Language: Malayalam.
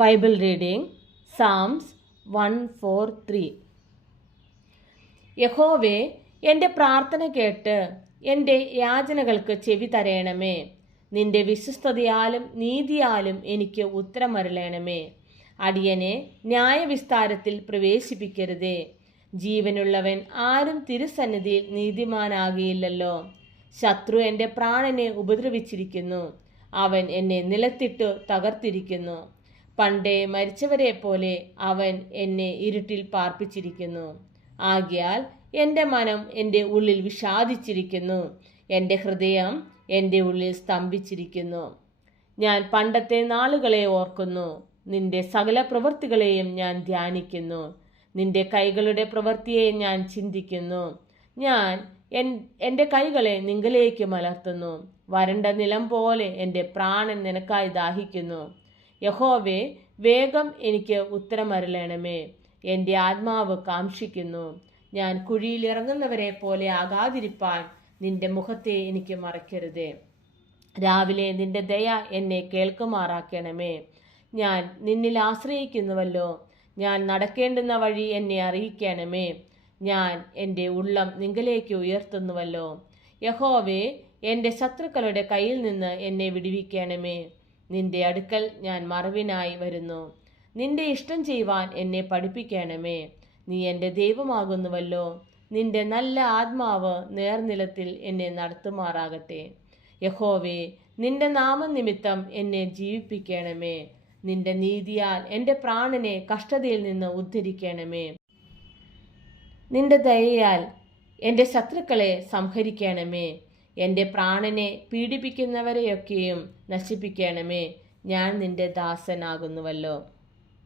ബൈബിൾ റീഡിംഗ് സാംസ് 143. യഹോവേ, എൻ്റെ പ്രാർത്ഥന കേട്ട് എൻ്റെ യാചനകൾക്ക് ചെവി തരയണമേ. നിന്റെ വിശ്വസ്തതയാലും നീതിയാലും എനിക്ക് ഉത്തരമരുളണമേ. അടിയനെ ന്യായവിസ്താരത്തിൽ പ്രവേശിപ്പിക്കരുതേ. ജീവനുള്ളവൻ ആരും തിരുസന്നിധിയിൽ നീതിമാനാകിയില്ലല്ലോ. ശത്രു എൻ്റെ പ്രാണനെ ഉപദ്രവിച്ചിരിക്കുന്നു. അവൻ എന്നെ നിലത്തിട്ടു തകർത്തിരിക്കുന്നു. പണ്ടേ മരിച്ചവരെ പോലെ അവൻ എന്നെ ഇരുട്ടിൽ പാർപ്പിച്ചിരിക്കുന്നു. ആകയാൽ എൻ്റെ മനം എൻ്റെ ഉള്ളിൽ വിഷാദിച്ചിരിക്കുന്നു. എൻ്റെ ഹൃദയം എൻ്റെ ഉള്ളിൽ സ്തംഭിച്ചിരിക്കുന്നു. ഞാൻ പണ്ടത്തെ നാളുകളെ ഓർക്കുന്നു. നിന്റെ സകല പ്രവൃത്തികളെയും ഞാൻ ധ്യാനിക്കുന്നു. നിന്റെ കൈകളുടെ പ്രവൃത്തിയെ ഞാൻ ചിന്തിക്കുന്നു. ഞാൻ എൻ്റെ കൈകളെ നിങ്കലേക്ക് മലർത്തുന്നു. വരണ്ട നിലം പോലെ എൻ്റെ പ്രാണൻ നിനക്കായി ദാഹിക്കുന്നു. യഹോവേ, വേഗം എനിക്ക് ഉത്തരമരുളണമേ. എൻ്റെ ആത്മാവ് കാംക്ഷിക്കുന്നു. ഞാൻ കുഴിയിൽ ഇറങ്ങുന്നവരെ പോലെ ആകാതിരിപ്പാൻ നിന്റെ മുഖത്തെ എനിക്ക് മറയ്ക്കരുതേ. രാവിലെ നിന്റെ ദയ എന്നെ കേൾക്കുമാറാക്കണമേ. ഞാൻ നിന്നിൽ ആശ്രയിക്കുന്നുവല്ലോ. ഞാൻ നടക്കേണ്ടുന്ന വഴി എന്നെ അറിയിക്കണമേ. ഞാൻ എൻ്റെ ഉള്ളം നിങ്കലേക്ക് ഉയർത്തുന്നുവല്ലോ. യഹോവേ, എൻ്റെ ശത്രുക്കളുടെ കയ്യിൽ നിന്ന് എന്നെ വിടുവിക്കണമേ. നിന്റെ അടുക്കൽ ഞാൻ മറവിനായി വരുന്നു. നിന്റെ ഇഷ്ടം ചെയ്യുവാൻ എന്നെ പഠിപ്പിക്കണമേ. നീ എൻ്റെ ദൈവമാകുന്നുവല്ലോ. നിന്റെ നല്ല ആത്മാവ് നേർനിലത്തിൽ എന്നെ നടത്തുമാറാകട്ടെ. യഹോവേ, നിന്റെ നാമനിമിത്തം എന്നെ ജീവിപ്പിക്കണമേ. നിന്റെ നീതിയാൽ എൻ്റെ പ്രാണനെ കഷ്ടതയിൽ നിന്ന് ഉദ്ധരിക്കണമേ. നിന്റെ ദയയാൽ എൻ്റെ ശത്രുക്കളെ സംഹരിക്കണമേ. എൻ്റെ പ്രാണനെ പീഡിപ്പിക്കുന്നവരെയൊക്കെയും നശിപ്പിക്കണമേ. ഞാൻ നിന്റെ ദാസനാകുന്നുവല്ലോ.